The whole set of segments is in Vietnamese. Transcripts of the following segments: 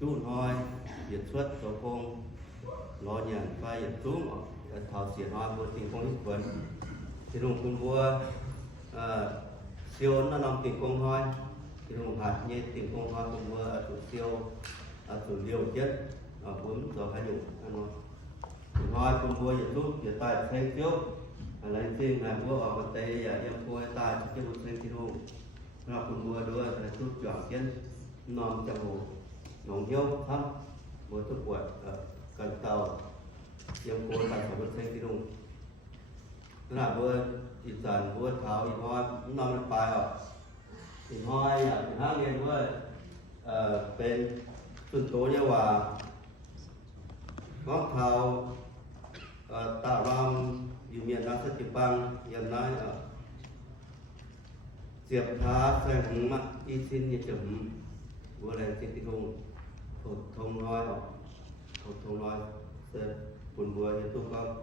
chú hoi diệt xuất số công lo nhận vai diệt xuống thảo xiển hoa vừa tình công hít quấn thì dùng cùng vua siêu nó nằm tình công hoi thì dùng hạt như tình công hoi cùng vua chủ siêu chủ liều chết vốn giờ phải dùng tình hoi cùng vua diệt xuống diệt tài thanh thiếu lấy xin là vua ở mặt tây em vua tài chứ một thanh thì dùng nó cùng vua đưa là chút chọn kiến nằm trong hồ nông hiếu thăm với thức quật cần tàu em vua tài phải một thanh thì dùng tức là vua chỉ dần vua tháo thì hoa nằm lên bài ở thì hoa là hai nghìn vua bên tuần tố như là góc tháo tạo ra dù miền nam sẽ chụp băng hiện nay diệp thá sẽ hứng mặt y xin như chấm vua này trên cái vùng thổ thông nói sẽ buồn vua như tôi có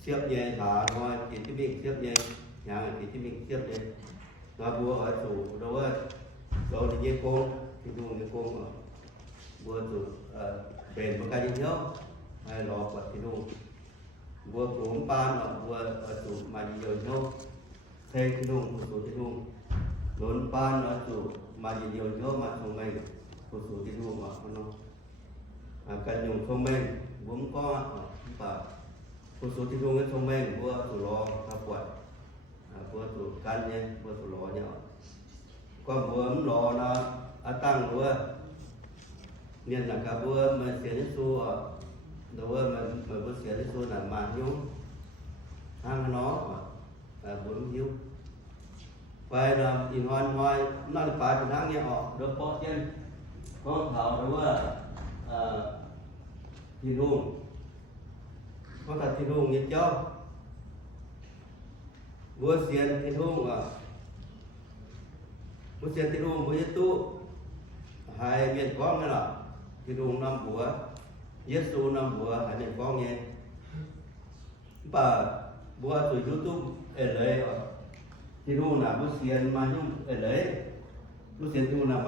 xếp nhẹ thả nói chỉ cho mình xếp nhẹ nhà chỉ cho mình xếp nhẹ nó vua ở chủ đâu thì như con thì dùng như con vua chủ bền một cái gì đó hay lò quật thì dùng vua cuốn ban là vua ở chủ mà nhiều nhau thế thì dùng một số thì dùng lớn ban ở chủ mà nhiều nhau mà thông minh một số thì dùng mà nó cần dùng thông minh vốn có và một số thì dùng cái thông minh vua chủ lo tháp quật vua chủ căn nhé vua chủ lo nhỏ còn vua lo nó tăng vua nên là cả vua mà xé đến xu đối với mình vua xé đến xu là mà nhung ăn nó bốn hiếu vậy là nhìn hoan hoài nó là phải tháng nghe họ được có trên con thảo đúng không thì luôn có thật thì luôn nghe cho vua xiên thì luôn vua xiên thì luôn vua tu hai miền con là thì luôn năm vua Giêsu năm vua hai miền con nghe và vua từ YouTube ở đây thì luôn là vua xiên mà nhung ở đấy vua xiên tu là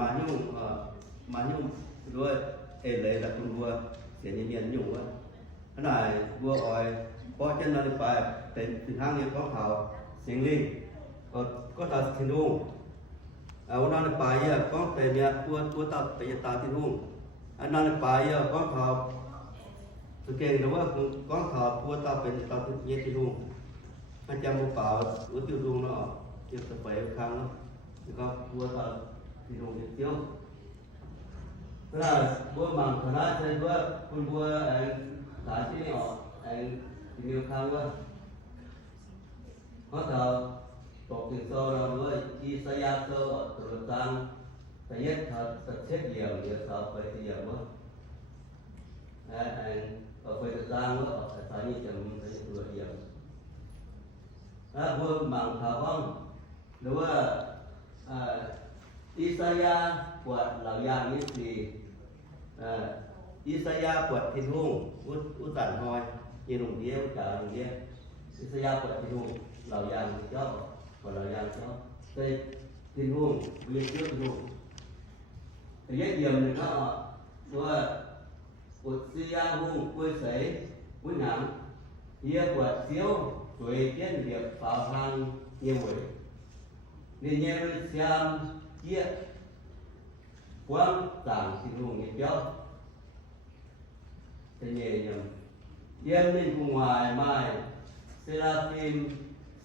mà nhung rồi ở đây là con vua xiên như miền nhung á cái này vua hỏi có chân là phải từ tháng này có thảo xiên linh có thảo thì luôn ông nói là phải có thể nhận vua tập phải ta thì luôn anh nói là phải có thảo thực hiện đúng không có thảo vua tập phải ta thì luôn anh chăm một bảo vua tiêu luôn nó tiêu tập phải khang nó thì có vua tập thì luôn thì tiêu tức là vua bằng thằng đó chơi vua anh tại chứ họ anh nhiều khang quá có thảo tổ chức sơ rồi với chi sa ya sơ tự tăng phải nhất thật xét nhiều nhiều sợ phải thì nhiều quá anh ở phải tự tăng quá phải như chừng phải tự nhiều vua bằng thảo không đúng không Isaiah quật là dạng như gì Isaiah quật thì hùng út tản thôi như đồng kia trả đồng kia Isaiah quật thì hùng là dạng thì cho và là dạng cho đây thì hùng nguyên trước thì hùng thì rất nhiều người nó Isaiah hùng quê sấy quê nắng hier quật xíu tuổi tiên việc vào hàng nhiều buổi nên nhớ xem kia quang tảng thì hùng nghiệp cho thế nhẹ nhầm yên lên cùng ngoài mai seraphim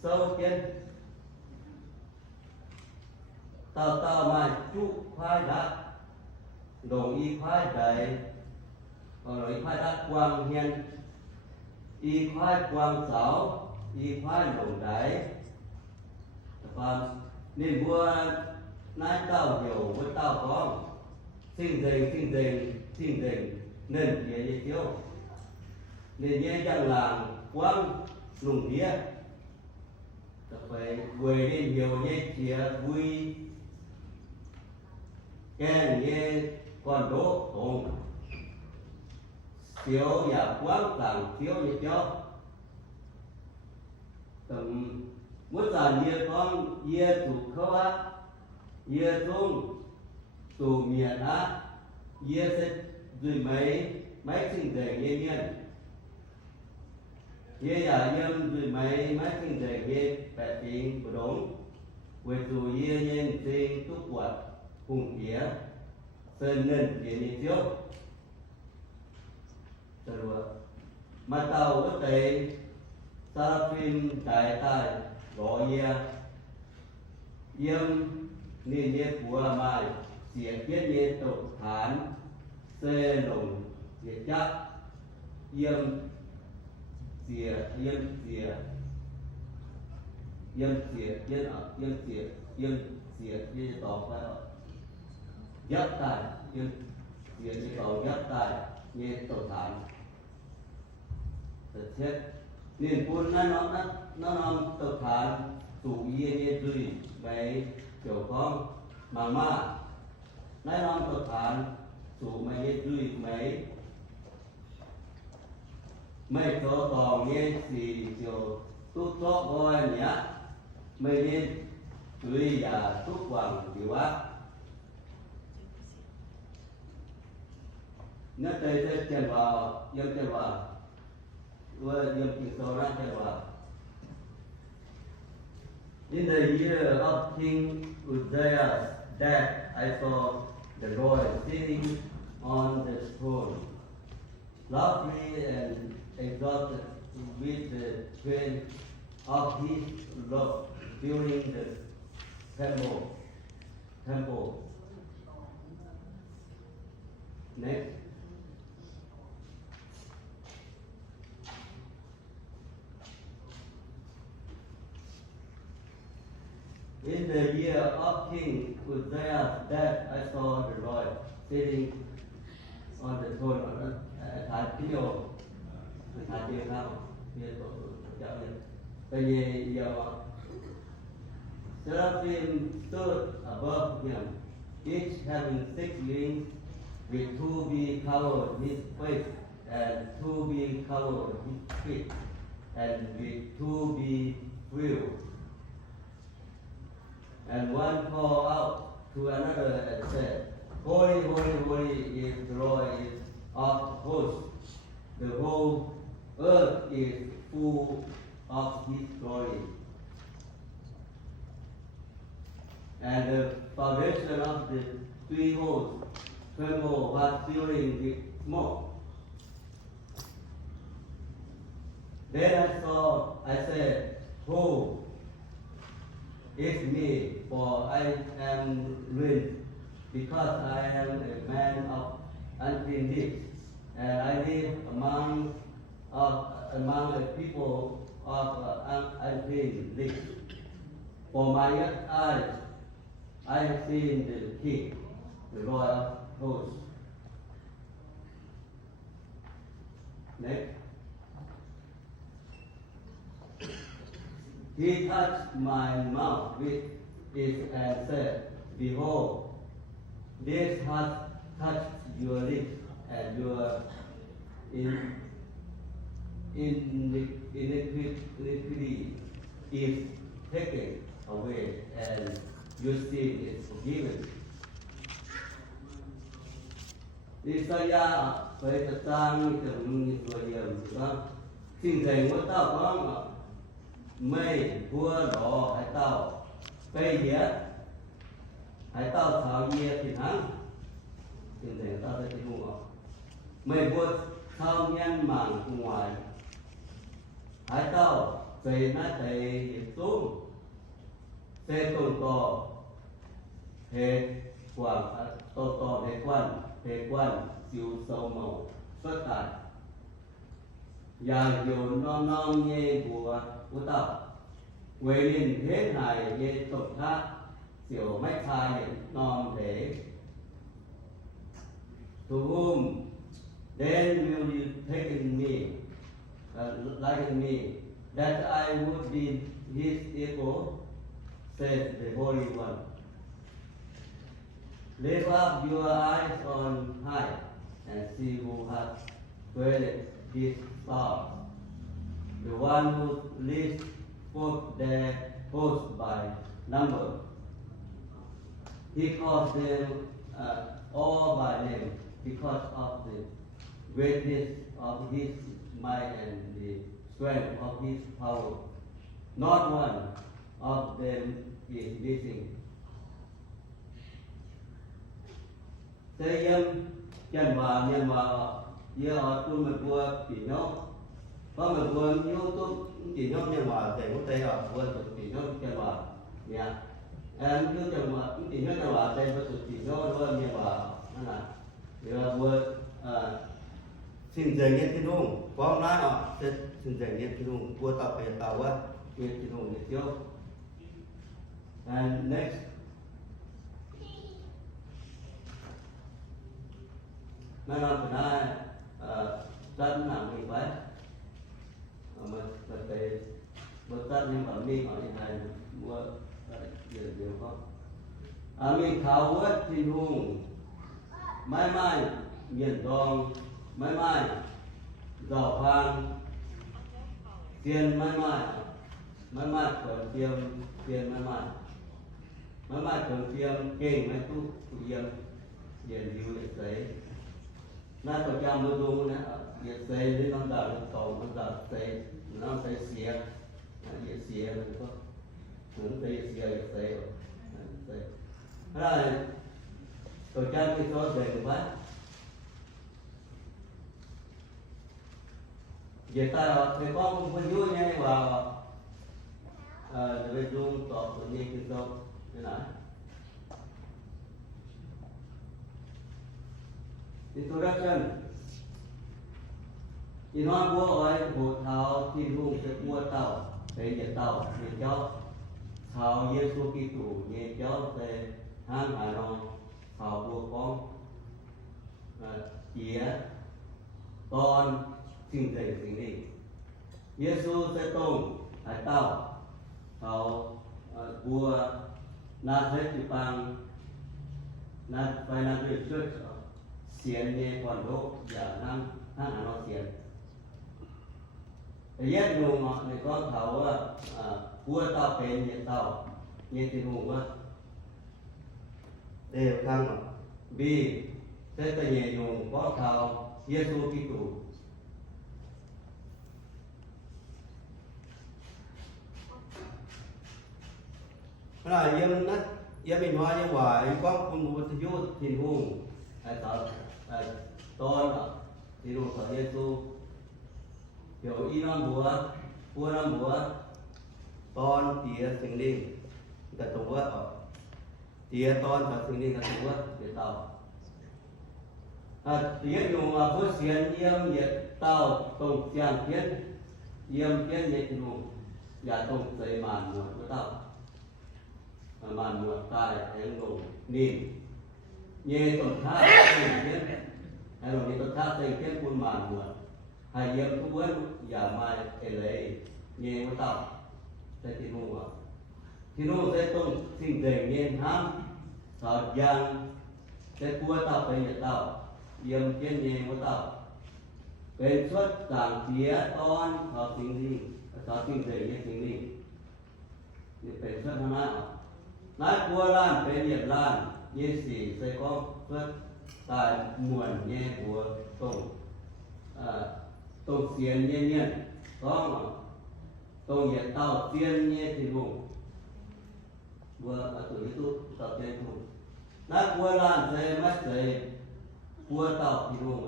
sâu tiên tao mai chú khoai đá đồng y khoai đầy còn nói khoai đá quang hiền y khoai quang giáo y khoai lồng đáy và nên vua nãy tao hiểu với tao có xin dình nên kia như thiếu nên nhé chẳng làng quang lùng đĩa phải quay đi nhiều nhé chia vui cái nhé còn đố tụng thiếu nhà quang làng thiếu như cho tầm muốn giàn như con ye chủ khâu á ye trung tù miền á Yê sẽ dưới mấy sinh dạy yê nhiên. Yê giả yêm dưới mấy sinh dạy yê bẹt tiếng của đống. Với dù yê nhiên sinh túc quạt hùng phía. Sơn nên yê nhiên trước. Rồi mà tàu ước tế Seraphim đại tài gõ yê. Yêm nên yê của mai xỉa kết yê tục thán xê lồng xỉa chắc yêm xỉa yê tỏ phải giáp tài yêm xỉa yê tỏ giáp tài yê tục thán thật chết nên cuốn nó tục thán tụ yê rươi mấy kiểu con mà nãy non thực hành chủ mấy duy mấy chỗ tòng nghe gì chiều tốt tốt gọi nhé mấy đi duy và tốt hoàng điều ác nếu tới sẽ chân vào rồi dâm chịu sâu ra chân vào. In the year of King Uzziah's death, I saw the Lord sitting on the throne, lovely and exalted with the train of his robe filling the temple. Next. In the year of King Uzziah's death, I saw the Lord sitting on the throne. Thái tiêu nào? Bây giờ Seraphim stood above him, each having 6 wings, with 2 being covered his face, and 2 being covered his feet, and with 2 being filled. And one called out to another and said, Holy, holy, holy is the Lord of hosts. The whole earth is full of his glory. And the foundation of the 3 hosts trembled was filling with smoke. Then I said, Who is me, for I am ruined, because I am a man of unclean lips, and I live among a people of unclean lips. For my eyes, I have seen the King, the Lord of hosts. Next. He touched my mouth with it and said, Behold, this has touched your lips, and your iniquity is taken away, and your sin is forgiven. Isaiah phải thật sang từng người đó xin thầy của tao có mây vua đỏ hải tàu cây dĩa hải tàu thảo dĩa thì thắng xin thầy tao sẽ mua mây vua thao nhân mảng ngoài hải tàu về nát thầy diệt xuống xe tồn to hệ quảng to hệ quan chiều sâu màu xuất tại và dù non nghe của tao quê liền thế này nghe tục khác chiều mách thai non để to whom then will you take in me like in me that I would be his equal, said the Holy One. Lift up your eyes on high and see who has created these stars, the one who lists forth their hosts by number. He calls them all by name. because of the greatness of his might and the strength of his power. Not one of them is missing. Thế dân chân hòa nhân hòa giờ họ tu mình vua chỉ nhau có mình vua nhau tu chỉ nhau nhân hòa thì có thể họ vua chỉ nhau chân hòa nha em cứ chân hòa chỉ nhau chân hòa thì có chỉ nhau luôn nhân hòaนั่นน่ะgiờ vua sinh dạy nhân thiên hùng có hôm nay họ sẽ sinh dạy nhân thiên hùng vua tạo về tạo á nhân thiên hùng để tiêu and next nó làm cái này dân làm mình phải mà phải một dân nhưng mà mình ở như này mua nhiều không mình tháo vớt thiên hùng mãi mãi miền đông mãi mãi giàu vàng tiền mãi mãi còn tiền mãi mãi còn tiền kinh mãi tu tiền lưu để thấyน่าจะจำมาดูนะอย่าเสียหรือน้ำตาลต่อน้ำตาเสียน้ำเสียอย่าเสียมันก็เหมือนเสียอย่าเสียอะไรตัวจำที่เขาเสียไว้อย่าตายในกองมันยุ่งยังว่าจะไปดูต่อตัวนี้คือเราที่ไหนIntroduction. Chỉ nói búa ơi, bộ thảo thiên hùng sẽ mua tàu, để nhận tàu, nhận cháu. Thảo Giê-xu Kitô nhận cháu về hang Hà Nội, thảo búa con. Chĩa, con, xin dạy xin đi. Giê-xu sẽ tông, hải tàu, thảo búa, nát hết chữ bằng, nát phải nát về church. Xiên như còn đốt giờ năm tháng nó xiên rất nhiều ngọn này có thấu cua tàu bền nhiệt tàu nhiệt thì hùng quá đều thăng vì thế ta nhẹ dùng có thấu Giê-xu Kitô cái này dân nó dân mình nói như vậy có một thứ thì hùng tôn thì đủ sở Giê-xu hiểu ý năm búa năm búa tôn tía sinh linh cả tổ vợ tía tôn và sinh linh cả tổ vợ để tàu tía dùng búa xiên yếm nhiệt tàu tổng xiên thiên yếm thiên nhiệt dùng và tổng dây màn muộn của tàu màn muộn tài em đủ nhìn như tuần khác hay là như tuần khác thì cái quân màn muộn hay yếm cũng với giả mai để lấy như với tàu sẽ thì nó sẽ tung sinh dày nhiên ham thọ giang sẽ cua tàu phải nhận tàu yếm trên như với tàu bên xuất giảng phía con thọ sinh dày như sinh linh thì bên xuất nó nói cua lan bên nhiệt lan như sĩ sẽ có xuất tại muộn nhé của tổng xiên nhé nhân có tổng nhiệt tàu tiên nhé thì vùng vừa ở tuổi tu tàu tiên vùng nói cua lan sẽ mất sẽ cua tàu thì vùng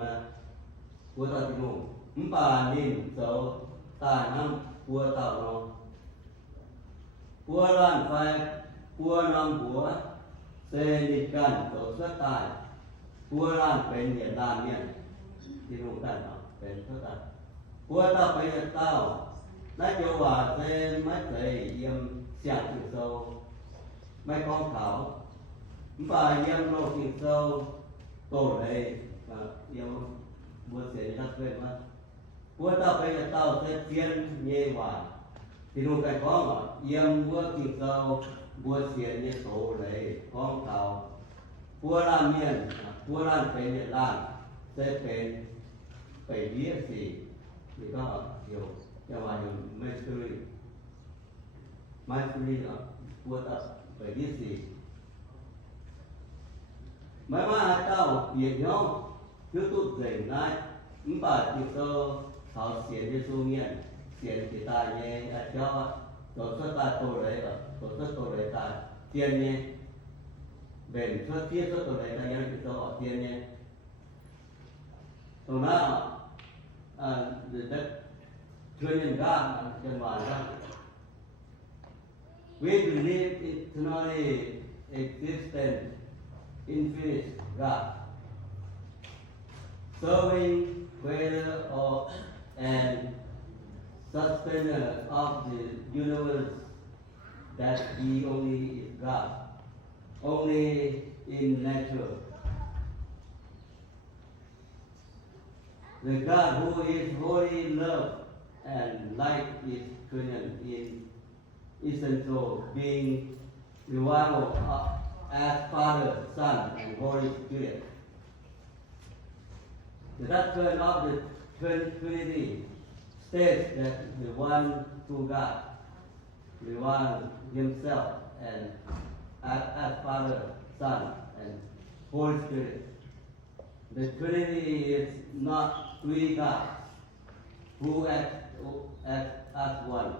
cua tàu thì vùng bà nhìn dấu tài năng cua tàu nó cua lan phải cua năm búa xe đi cần tổ xuất tài cua lan bên nhiệt đàn miền thì vùng tận đó bên xuất tài cua tao bên nhiệt tao nói cho hòa xe mất thầy yếm xẹt từ sâu mấy con thảo và yếm nô từ sâu tổ này yếm buôn xe rất quên mất cua tao bên nhiệt tao sẽ tiên nhẹ hòa thì vùng cái có mà yếm buôn từ sâu búa xiên như tổ lấy con tàu búa lan miền búa lanเป็นnhiệt lan sẽเป็นไปเรียกสินี่ก็เดี๋ยวจะว่าอย่างไม่ช่วยเนาะบúaตัดไปเรียกสิไม่มาเต้าเบียดเนาะ thiếu tụt dày ngay bà chỉ có thảo xiên như su miền xiên thì ta nhé cho tổ xuất ta tổ đấy ở tổ xuất tổ đấy ta tiền nhé bền xuất tiết xuất tổ đấy ta nhé chỉ cho tiền nhé tổ nào đất chuyên nhân ga chân vào ra we believe eternally existence infinite God serving creator of and sustainer of the universe that he only is God, only in nature. The God who is holy love and light is present in essential being revival as Father, Son, and Holy Spirit. The doctrine of the Trinity states that the one true God, the one Himself, and as Father, Son, and Holy Spirit. The Trinity is not three gods who act as one.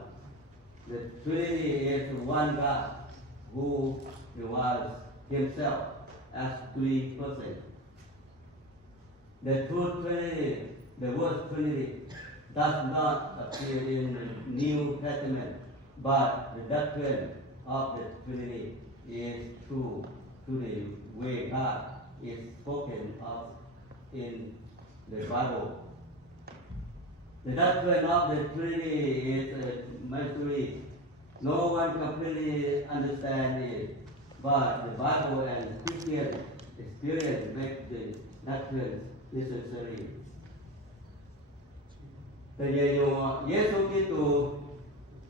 The Trinity is one God who reveals Himself as three persons. The true Trinity, the word Trinity, does not appear in the New Testament, but the doctrine of the Trinity is true to the way God is spoken of in the Bible. The doctrine of the Trinity is a mystery. No one completely understands it, but the Bible and Christian experience make the doctrine necessary. Tại vì dù Giêsu Kitô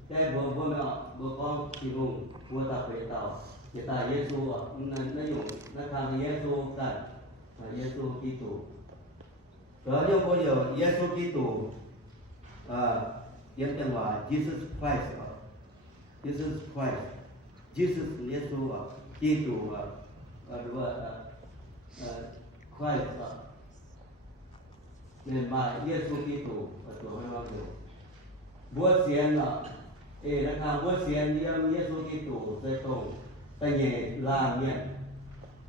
cái bố mẹ bố con thì vùng vua ta phải tàu thì ta Giêsu nó dùng nó tham Giêsu cả Giêsu Kitô. Có nhiều bây giờ Giêsu Kitô tiếng tiếng là Jesus Christ, Jesus Christ, Jesus Giêsu Kitô Christ nên mà Giêsu Kitô ở chỗ hay bao nhiêu bữa xiên là nó tham bữa xiên yếm Giêsu Kitô sẽ tông tay nhẹ làm nhẹ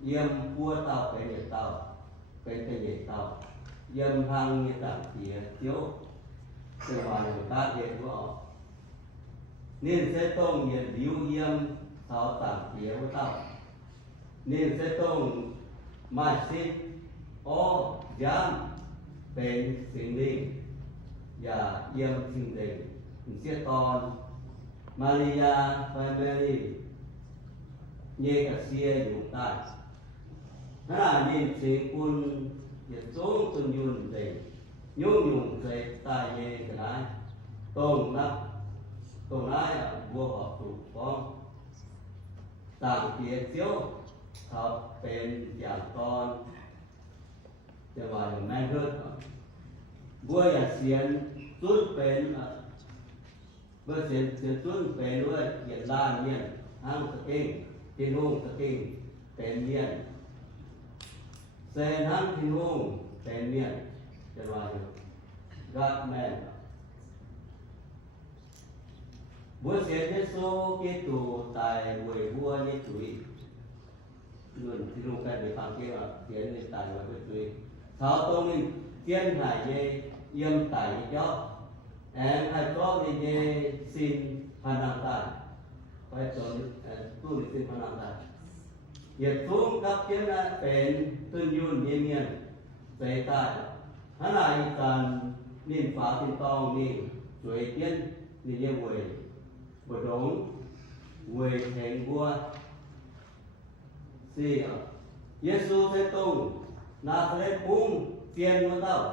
yếm bữa tàu cái nhẹ tàu cái nhẹ tàu yếm hàng nhẹ tảng phía thiếu từ ngoài người ta nhẹ của nên sẽ tông nhẹ liu yếm tàu tảng phía của tàu nên sẽ tông mà xin ô giamเป็นสิ่งดีอย่าเยี่ยมสิ่งใดเสียตอนมาริยาแฟมิลี่เยกเสียอยู่ใต้ถ้ายินเสียงคุณอย่าสูงจนยืนใจยุ่งใจตายเยกันได้ตรงนับตรงนั้นบัวหอบถูกฟ้องต่างเพียงเสียวเขาเป็นอย่างตอนจะว่าอย่างแม่เลิศบัวอย่าเสียนตุ้นเป็นบัวเสียนตุ้นเป็นด้วยเหยียดล้านเนี่ยห้างสกิ้งที่นุ่งสกิ้งเป็นเนี่ยเซนห้างที่นุ่งเป็นเนี่ยจะว่าอย่างรักแม่บัวเสียนที่โซ่กิตูตายหวยบัวนี่จุยนุ่นที่นุ่งกันในฟังเกี่ยวเสียนในตายหวยจุยthảo tôn thiên hải dê yếm tại gió em hay có đi dê xin phàn năng tài phải chọn tu đi xin phàn năng tài nhiệt xuống cấp kiếm raเป็นtương yun nhiên nhiên về tài hắn lại cần niệm phá thiên tông niệm chuối tiên niệm như quỷ bờ đống quỷ thành vua gì Giêsu sẽ tung Nazareth pun tiền nó đâu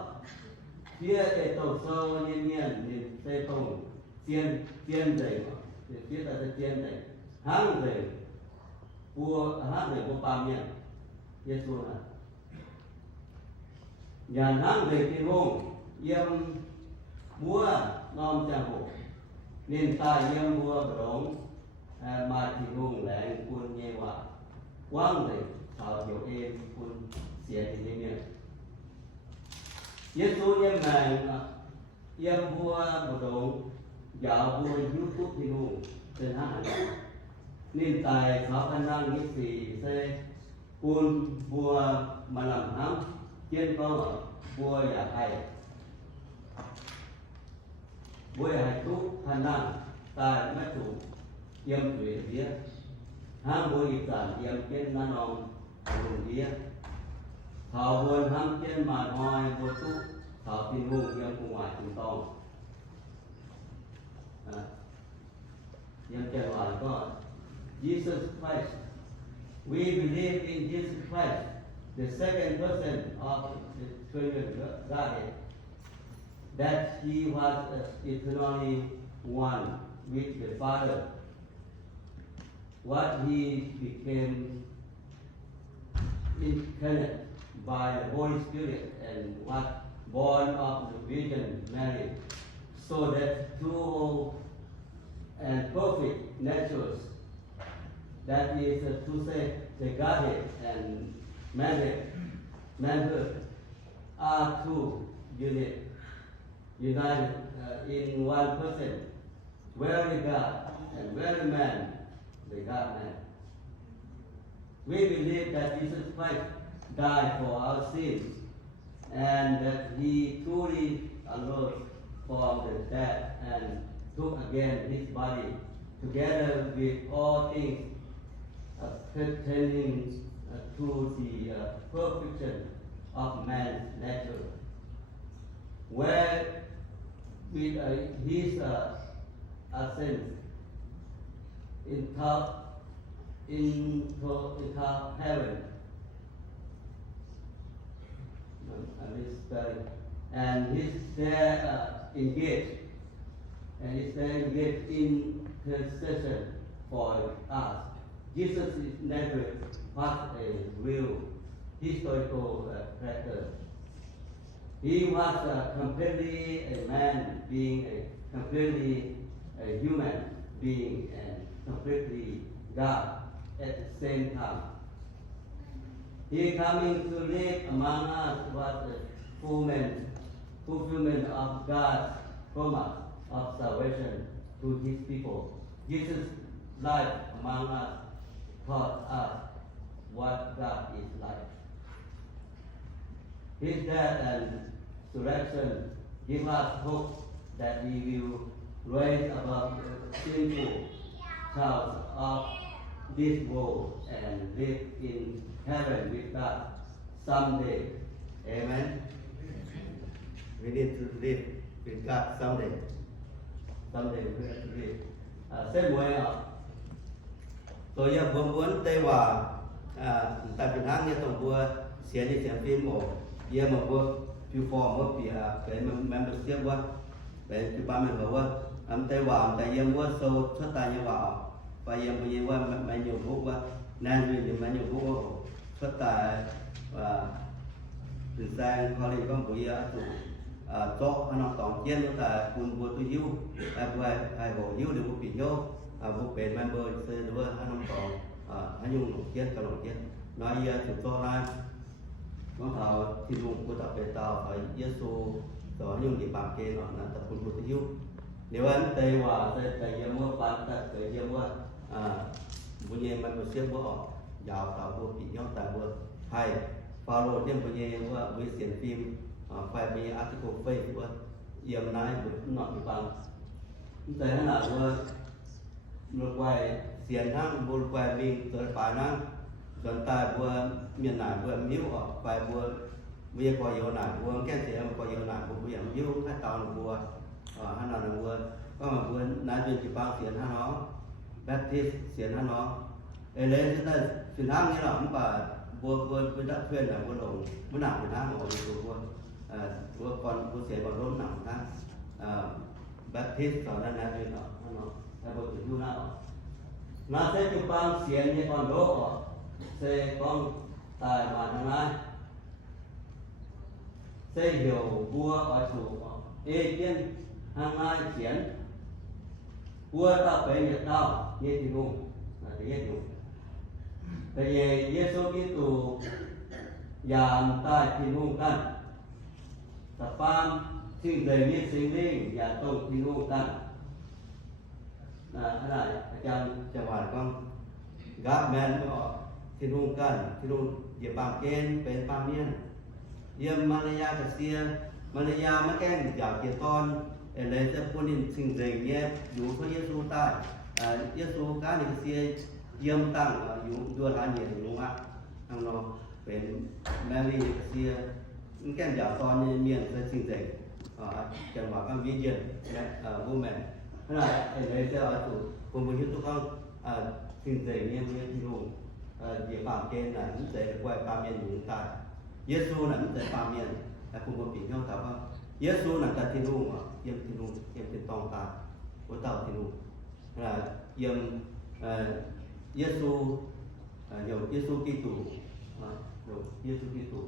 phía cái tổ sâu nhiên nhiên thì sẽ tung tiền gì mà thì phía ta sẽ tiền gì hàng gì vua hàng gì vua Pam nhiên Giêsu này nhà hàng gì thì hùng yếm búa nom trang hộ nên ta yếm búa bổng mà thì hùng lại quân nhẹ quả quang gì thảo hiểu em quânเสียทีนี้เนี่ย Giêsu yếm nàng yếm vua bộ đồng dạo vua YouTube thì luôn trên hát này nên tài sáu khả năng nghĩ gì sẽ buôn vua mà làm hám trên con vua giả hay vua hải thúc khả năng tài mất chủ yếm thủy phía hám vua ít sản yếm trên nan ông vùng phía thảo buồn hám trên mà ngoài vua túc thảo tin hùng yếm cùng ngoài cùng tông yếm trên ngoài có Jesus Christ. We believe in Jesus Christ, the second person of the Trinity Godhead, that He was eternally one with the Father. What He became incarnate by the Holy Spirit and was born of the Virgin Mary, so that two and perfect natures, that is to say, the Godhead and manhood are two united in one person, very God and very man, the God-man. We believe that Jesus Christ died for our sins and that He truly arose from the dead and took again His body together with all things pertaining to the perfection of man's nature, where with His ascent into heaven, and He's there engaged in intercession for us. Jesus is never past a real historical character. He was completely a man being, completely a human being, and completely God at the same time. He coming to live among us was a fulfillment of God's promise of salvation to His people. Jesus' life among us taught us what God is like. His death and resurrection give us hope that we will rise above the sinful clouds of this world and live in heaven with God someday. Amen. We need to live with God someday. Someday we have to live. Same way Tôi giờ vừa muốn tây hòa tại Việt Nam như tổng vừa xem như xem phim một giờ mà vừa phiêu phò vừa bị cái membership vừa cái ba mình vừa tây hòa tại giờ vừa sâu xuất tài như vào và giờ bây giờ vừa mấy nhiều phút vừa nên vì mấy nhiều phút xuất tài và từ sang họ đi con buổi chủ cho nó tổng chiến nó là cùng vừa tôi yêu vừa ai hồ yêu được một bị nhau bộ bền member sẽ đưa hai năm còn hai nhung nổi chết cả nổi chết nói chụp cho hai nó thảo thì dùng của tập về tàu phải Giêsu rồi nhung đi bằng kia nó là tập quân của tiêu nếu anh tây hòa tây giờ mua bán tây giờ mua bây giờ mình một xem bộ giàu tàu bộ bị nhau tại bộ hay follow thêm bây giờ mua với xem phim phải bị article face của yếm này được nọ bị bằng tây là mua một quay xiên năng một quay mình tới phải năng gần tại vừa miền nào vừa miếu ở phải vừa bây giờ có nhiều nào vừa cái gì có nhiều nào vừa bây giờ miếu cái tàu vừa hay là vừa có mà vừa nói chuyện chỉ bao xiên hắn nó Baptist xiên hắn nó lên chúng ta xiên hắn như là ông bà vừa đã khuyên là vừa lồng vừa nào xiên hắn rồi vừa còn vừa xiên còn rốn nào hắn Baptist rồi đang nói chuyện đó bộ tự du nào nó sẽ chụp bằng xiên như con đỗ sẽ con tài mà thằng ai sẽ hiểu vua ở chủ ê tiên hàng ai xiên vua ta phải nhận đau như thì cùng là tiếng hết đủ tại vì Giêsu Kitô giảm tài thì cùng căn tập phàm sinh dày miết sinh linh và tông thi hô tăng thế này ajan จังหวัดก็กาแมนก็ที่รุ่งกันที่รุ่งเหยียบปามเกณฑ์เป็นปามเมียนเยี่ยมมาเลายากับเซียมาเลายามาแกล้งอยากเกี่ยวตอนอะไรจะพูดนี่สิ่งเดียวเนี่ยอยู่พระเยซูใต้เยซูการนี่เซียเยี่ยมตั้งอยู่ด้วยร้านเย็นลุงอ่ะทางเราเป็นแมรี่เซียมันแกล้งอยากตอนนี่เมียนเป็นสิ่งเดียวจังหวัดก็วิเชียรและวูแมนขณะอะไรจะถูกคนบริสุทธิ์ก็สิ่งเดียวเนี่ยที่รุ่งเหยียบปามเกณฑ์น่ะมันจะกวยปามเมียนอยู่ใต้เยซูน่ะมันจะปามเมียนแต่คุณบอกปีเขาถามว่าเยซูน่ะการที่รุ่งเยี่ยมที่รุ่งเยี่ยมที่ตองตาหัวเต่าที่รุ่งเยี่ยมเยซูอยู่เยซูกิตูอยู่เยซูกิตู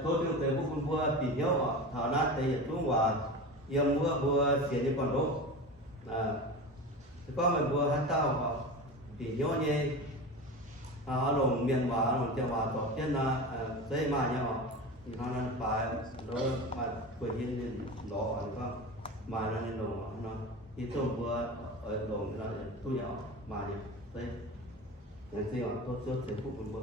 โทษที่เราพวกคุณบัวปีเดียวฐานะแต่ยังช่วงว่าเยี่ยมบัวเสียในก่อนโลกก็มันบัวฮัตเต้าปีเดียวเนี่ยลงเมียนว่าลงจังหวัดตอกเช่นนะเสียมาเนี่ยที่ทางนั้นไปแล้วมาเปิดยินดีหล่อก็มาแล้วนี่ลงเนาะที่ต้นบัวลงแล้วตู้เนี่ยมาเนี่ยเสียอย่างที่ว่าตัวเสียพวกคุณบัว